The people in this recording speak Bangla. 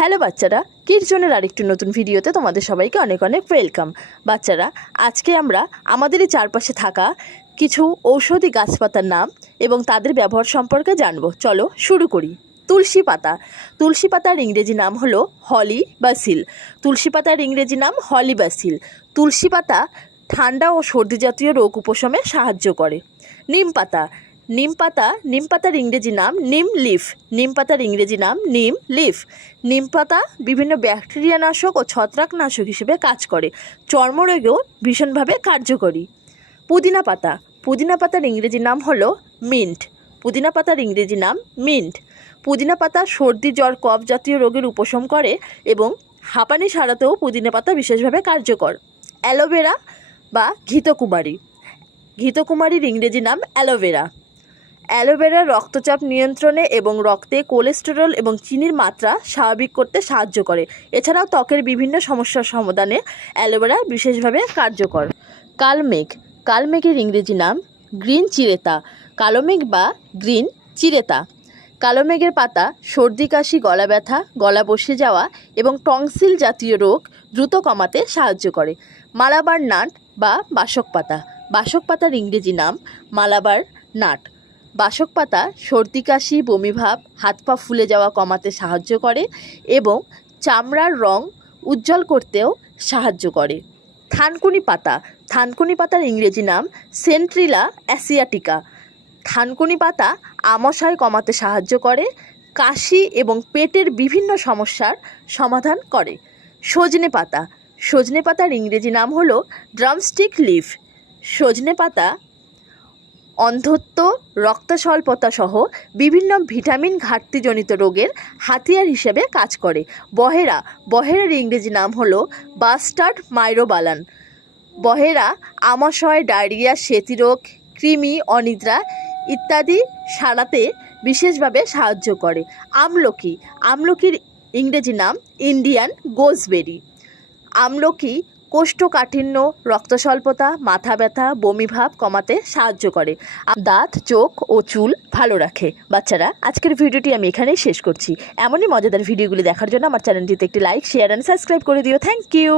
হ্যালো বাচ্চারা, কিডজনের আরেকটি নতুন ভিডিওতে তোমাদের সবাইকে অনেক অনেক ওয়েলকাম। বাচ্চারা, আজকে আমরা আমাদেরই চারপাশে থাকা কিছু ঔষধি গাছপাতার নাম এবং তাদের ব্যবহার সম্পর্কে জানব। চলো শুরু করি। তুলসী পাতা। তুলসী পাতার ইংরেজি নাম হলো হলি বাসিল। তুলসী পাতার ইংরেজি নাম হলি বাসিল। তুলসী পাতা ঠান্ডা ও সর্দি জাতীয় রোগ উপশমে সাহায্য করে। নিম পাতা। নিম পাতার ইংরেজি নাম নিম লিফ। নিম পাতার ইংরেজি নাম নিম লিফ। নিম পাতা বিভিন্ন ব্যাকটেরিয়া নাশক ও ছত্রাকনাশক হিসেবে কাজ করে। চর্মরোগেও ভীষণভাবে কার্যকরী। পুদিনা পাতা। পুদিনা পাতার ইংরেজি নাম হলো মিন্ট। পুদিনা পাতার ইংরেজি নাম মিন্ট। পুদিনা পাতা সর্দি জ্বর কফ জাতীয় রোগের উপশম করে এবং হাঁপানি সারাতেও পুদিনা পাতা বিশেষভাবে কার্যকর। অ্যালোভেরা বা ঘৃতকুমারী। ঘৃতকুমারীর ইংরেজি নাম অ্যালোভেরা। অ্যালোভেরা রক্তচাপ নিয়ন্ত্রণে এবং রক্তে কোলেস্টেরল এবং চিনির মাত্রা স্বাভাবিক করতে সাহায্য করে। এছাড়াও ত্বকের বিভিন্ন সমস্যার সমাধানে অ্যালোভেরা বিশেষভাবে কার্যকর। কালমেঘ। কালমেঘের ইংরেজি নাম গ্রিন চিরেতা। কালোমেঘ বা গ্রিন চিরেতা। কালোমেঘের পাতা সর্দি কাশি গলা ব্যথা গলা বসে যাওয়া এবং টনসিল জাতীয় রোগ দ্রুত কমাতে সাহায্য করে। মালাবার নাট বা বাসক পাতা। বাসক পাতার ইংরেজি নাম মালাবার নাট। বাসক পাতা সর্দি কাশি বমিভাব হাত পা ফুলে যাওয়া কমাতে সাহায্য করে এবং চামড়ার রং উজ্জ্বল করতেও সাহায্য করে। থানকুনি পাতা। থানকুনি পাতার ইংরেজি নাম সেন্ট্রিলা অ্যাসিয়াটিকা। থানকুনি পাতা আমাশয় কমাতে সাহায্য করে, কাশি এবং পেটের বিভিন্ন সমস্যার সমাধান করে। সজনে পাতা। সজনে পাতার ইংরেজি নাম হলো ড্রামস্টিক লিফ। সজনে পাতা অন্ধত্ব রক্তস্বল্পতা সহ বিভিন্ন ভিটামিন ঘাটতিজনিত রোগের হাতিয়ার হিসেবে কাজ করে। বহেরা। বহেরার ইংরেজি নাম হলো বাস্টার্ড মাইরোবালান। বহেরা আমাশয় ডায়রিয়া সেতিরোগ কৃমি অনিদ্রা ইত্যাদি সারাতে বিশেষভাবে সাহায্য করে। আমলকি। আমলকির ইংরেজি নাম ইন্ডিয়ান গোসবেরি। আমলকি কোষ্ঠকাঠিন্য রক্তস্বল্পতা মাথা ব্যথা বমিভাব কমাতে সাহায্য করে। দাঁত চোখ ও চুল ভালো রাখে। বাচ্চারা, আজকের ভিডিওটি আমি এখানেই শেষ করছি। এমনই মজাদার ভিডিওগুলি দেখার জন্য আমার চ্যানেলটিতে একটি লাইক শেয়ার অ্যান্ড সাবস্ক্রাইব করে দিও। Thank you.